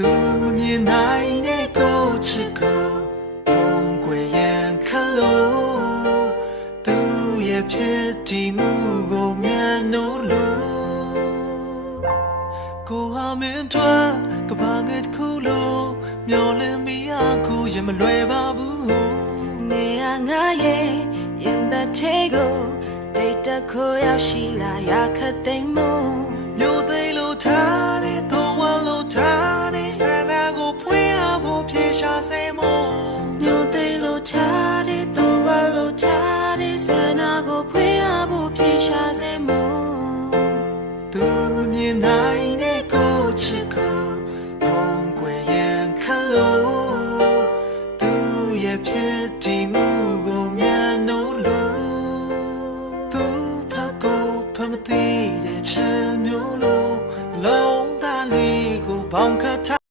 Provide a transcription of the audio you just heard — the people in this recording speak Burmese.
သူမမြင်နိုင်တဲ့ကိုချစ်ကိုဖုံးကွယ်ရန်ခက်လို့သူရဲ့ဖြစ်တည်မှုကိုမျက်နှာလို့ကိုဟာမင်းထွန်းကဘာငယ်တစ်ခုလို့မျောလင်းပြီးအခုရင်မလွယ်ပါဘူးနေရငါရဲ့ရင်ဘတ်သေးကိုဒိတ်တခိုးရောက်ရှိလာရခတ်သိမ်းမှုမျိုးသိလို့ထားတဲ့တော့ဝါလို့ထားတဲ့ဆန္ဒကိုဖွင့်ရဖို့ပြေရှာစေမို့မျိုးသိလို့ထားတဲ့တော့ဝါလို့ထားတဲ့ဆန္ဒကိုဖွင့်